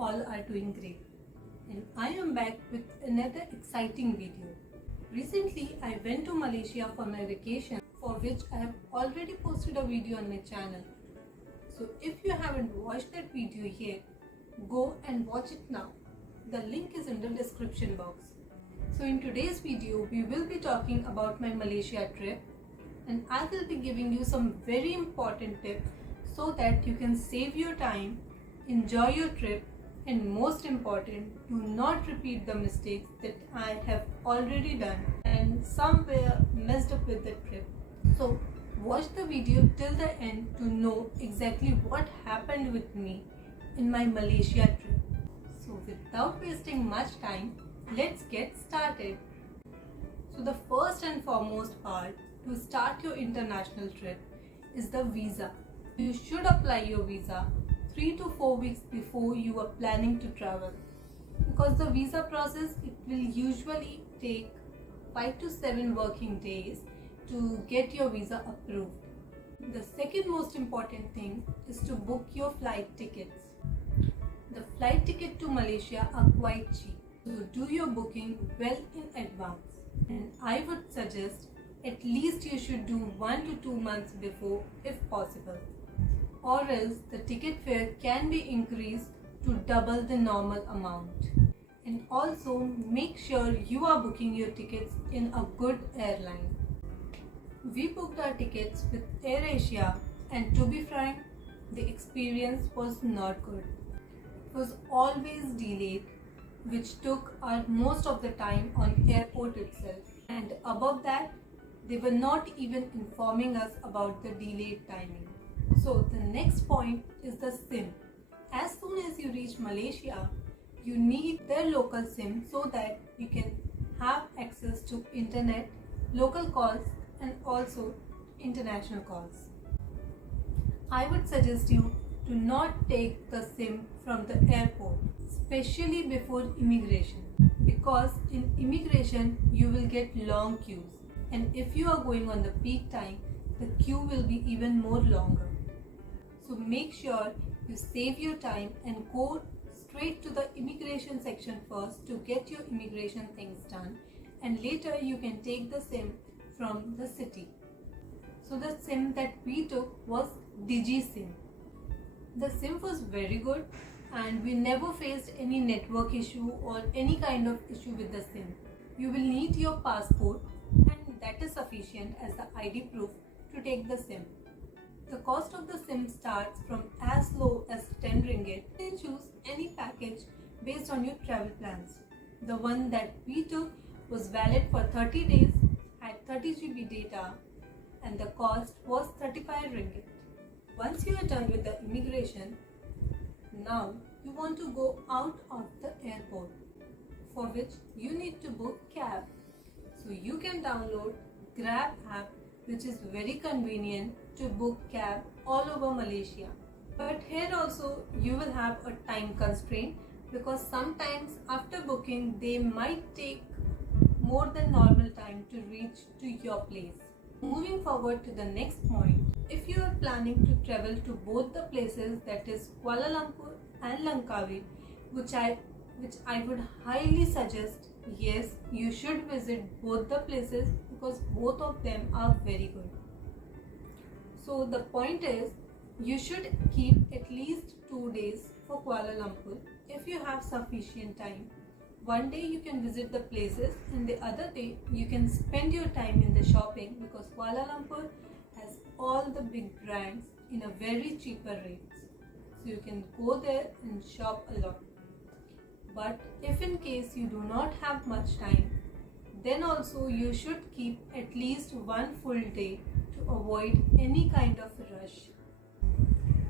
all are doing great, and I am back with another exciting video. Recently I went to Malaysia for my vacation, for which I have already posted a video on my channel. So if you haven't watched that video yet, go and watch it now. The link is in the description box. So in today's video we will be talking about my Malaysia trip, and I will be giving you some very important tips so that you can save your time, enjoy your trip, and most important, do not repeat the mistakes that I have already done and somewhere messed up with the trip. So watch the video till the end to know exactly what happened with me in my Malaysia trip. So without wasting much time, let's get started. So the first and foremost part to start your international trip is the visa. You should apply your visa 3 to 4 weeks before you are planning to travel, because the visa process, it will usually take 5 to 7 working days to get your visa approved. The second most important thing is to book your flight tickets. The flight ticket to Malaysia are quite cheap, so do your booking well in advance, and I would suggest at least you should do 1 to 2 months before if possible, or else the ticket fare can be increased to double the normal amount. And also make sure you are booking your tickets in a good airline. We booked our tickets with AirAsia, and to be frank, the experience was not good. It was always delayed, which took our most of the time on airport itself, and above that they were not even informing us about the delayed timing. So the next point is the SIM. As soon as you reach Malaysia, you need their local SIM so that you can have access to internet, local calls, and also international calls. I would suggest you to not take the SIM from the airport, especially before immigration, because in immigration you will get long queues, and if you are going on the peak time, the queue will be even more longer. So make sure you save your time and go straight to the immigration section first to get your immigration things done, and later you can take the SIM from the city. So the SIM that we took was DigiSIM. The SIM was very good, and we never faced any network issue or any kind of issue with the SIM. You will need your passport, and that is sufficient as the ID proof to take the SIM. The cost of the SIM starts from as low as 10 ringgit. You can choose any package based on your travel plans. The one that we took was valid for 30 days, had 30 GB data, and the cost was 35 ringgit. Once you are done with the immigration, now you want to go out of the airport, for which you need to book cab. So you can download Grab app, which is very convenient to book cab all over Malaysia. But here also you will have a time constraint, because sometimes after booking they might take more than normal time to reach to your place. Moving forward to the next point, if you are planning to travel to both the places, that is Kuala Lumpur and Langkawi, which I would highly suggest, yes, you should visit both the places because both of them are very good. So the point is, you should keep at least 2 days for Kuala Lumpur if you have sufficient time. One day you can visit the places, and the other day you can spend your time in the shopping, because Kuala Lumpur has all the big brands in a very cheaper rates. So you can go there and shop a lot. But if in case you do not have much time, then also you should keep at least 1 full day to avoid any kind of rush.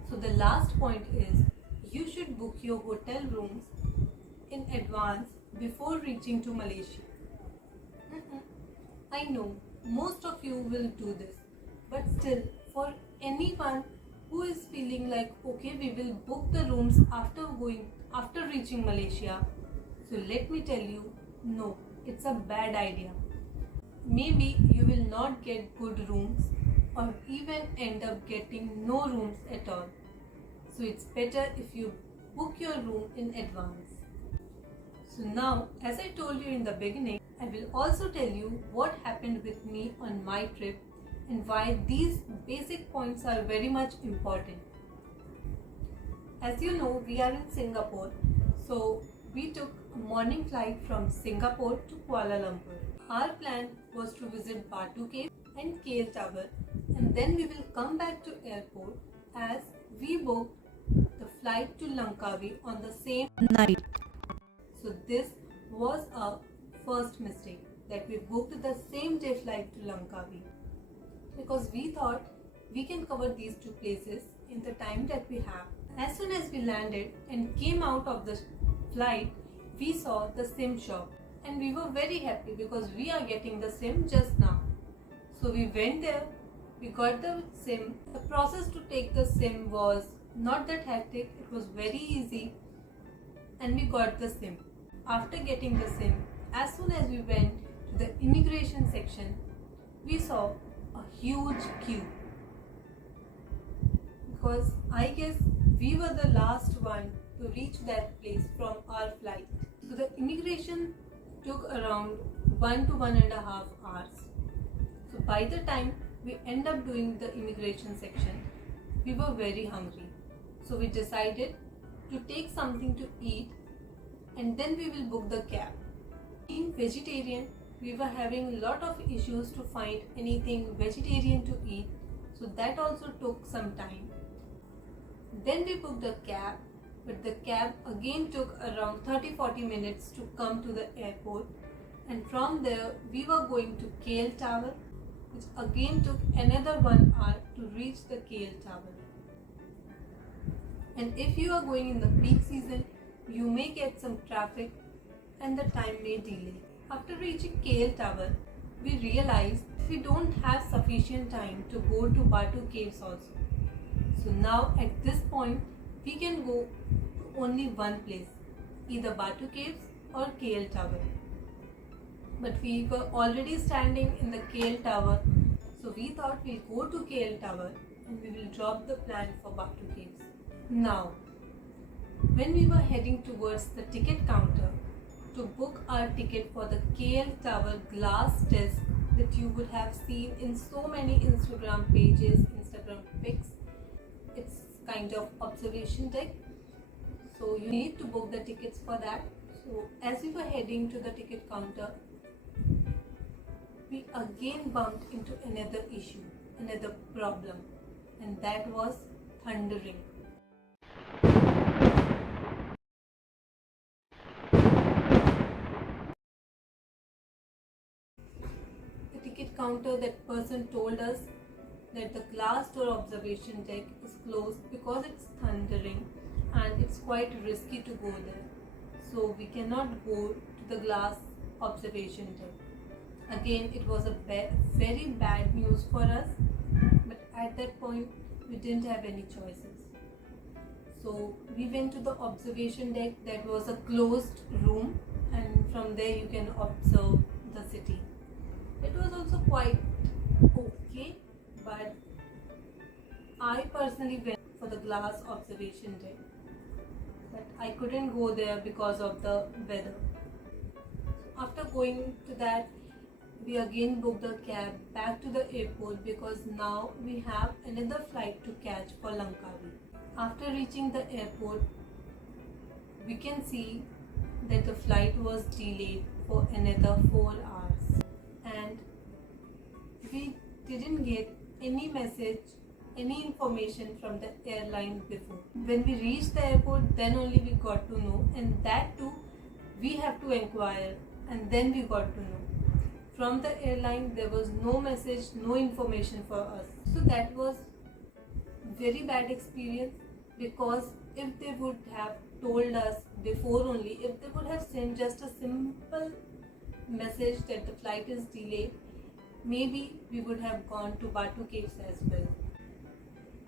So the last point is, you should book your hotel rooms in advance before reaching to Malaysia. I know most of you will do this, but still, for anyone who is feeling like, okay, we will book the rooms after reaching Malaysia, so let me tell you, no, it's a bad idea. Maybe you will not get good rooms, or even end up getting no rooms at all. So it's better if you book your room in advance. So now, as I told you in the beginning, I will also tell you what happened with me on my trip and why these basic points are very much important. As you know, we are in Singapore, so we took a morning flight from Singapore to Kuala Lumpur. Our plan was to visit Batu Cave and KL Tower, and then we will come back to airport as we booked the flight to Langkawi on the same night. So this was our first mistake, that we booked the same day flight to Langkawi, because we thought we can cover these two places in the time that we have. As soon as we landed and came out of the flight, we saw the SIM shop and we were very happy because we are getting the SIM just now. So we went there, we got the SIM. The process to take the SIM was not that hectic, it was very easy, and we got the SIM. After getting the SIM, as soon as we went to the immigration section, we saw a huge queue, because I guess we were the last one to reach that place from our flight. So the immigration took around 1 to 1.5 hours. So by the time we end up doing the immigration section, we were very hungry. So we decided to take something to eat and then we will book the cab. Being vegetarian, we were having a lot of issues to find anything vegetarian to eat, so that also took some time. Then we booked a cab, but the cab again took around 30-40 minutes to come to the airport, and from there we were going to KL Tower, which again took another 1 hour to reach the KL Tower. And if you are going in the peak season, you may get some traffic and the time may delay. After reaching KL Tower, we realized we don't have sufficient time to go to Batu Caves also. So now at this point, we can go to only one place, either Batu Caves or KL Tower. But we were already standing in the KL Tower, so we thought we'll go to KL Tower and we will drop the plan for Batu Caves. Now, when we were heading towards the ticket counter to book our ticket for the KL Tower glass desk that you would have seen in so many Instagram pages, Instagram pics, it's kind of observation deck. So you need to book the tickets for that. So as we were heading to the ticket counter, we again bumped into another issue, another problem, and that was thundering. The ticket counter, that person told us that the glass door observation deck is closed because it's thundering and it's quite risky to go there. So we cannot go to the glass observation deck. Again, it was a very bad news for us, but at that point we didn't have any choices. So we went to the observation deck. That was a closed room, and from there you can observe the city. It was also quite okay, but I personally went for the glass observation deck, but I couldn't go there because of the weather. After going to that, we again booked a cab back to the airport because now we have another flight to catch for Langkawi. After reaching the airport, we can see that the flight was delayed for another 4 hours, and we didn't get any message, any information from the airline before. When we reached the airport, then only we got to know, and that too we have to inquire, and then we got to know. From the airline, there was no message, no information for us. So that was very bad experience, because if they would have told us before only, if they would have sent just a simple message that the flight is delayed, maybe we would have gone to Batu Caves as well.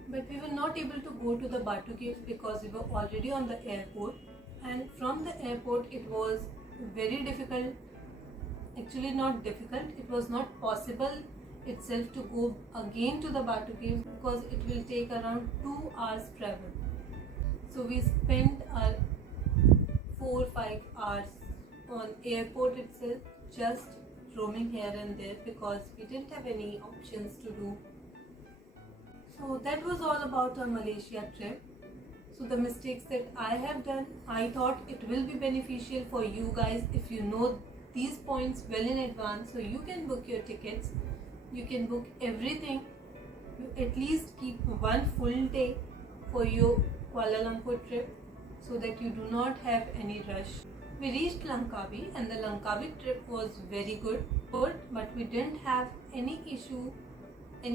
But we were not able to go to the Batu Caves because we were already on the airport, and from the airport it was very difficult. Actually not difficult, it was not possible itself to go again to the Batu Caves because it will take around 2 hours travel. So we spent our 4-5 hours on airport itself, just roaming here and there because we didn't have any options to do. So that was all about our Malaysia trip. So the mistakes that I have done, I thought it will be beneficial for you guys if you know these points well in advance, so you can book your tickets, you can book everything. You at least keep one full day for your Kuala Lumpur trip so that you do not have any rush. We reached Langkawi and the Langkawi trip was very good, but we didn't have any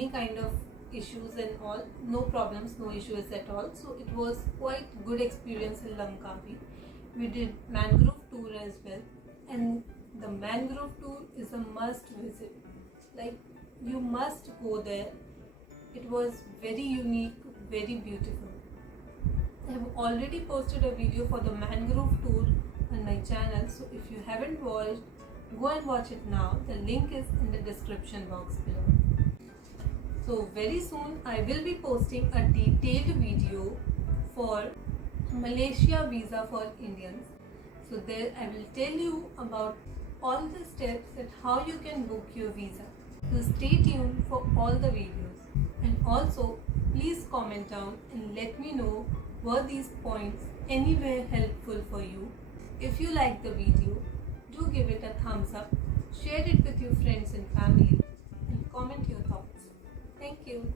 kind of issues and all, no problems, no issues at all. So it was quite good experience in Langkawi. We did mangrove tour as well, and the mangrove tour is a must visit. Like, you must go there. It was very unique, very beautiful. I have already posted a video for the mangrove tour on my channel, so if you haven't watched, go and watch it now. The link is in the description box below. So very soon I will be posting a detailed video for Malaysia visa for Indians. So there I will tell you about all the steps and how you can book your visa. So stay tuned for all the videos, and also please comment down and let me know were these points anywhere helpful for you. If you like the video, do give it a thumbs up, share it with your friends and family, and comment your thoughts. Thank you.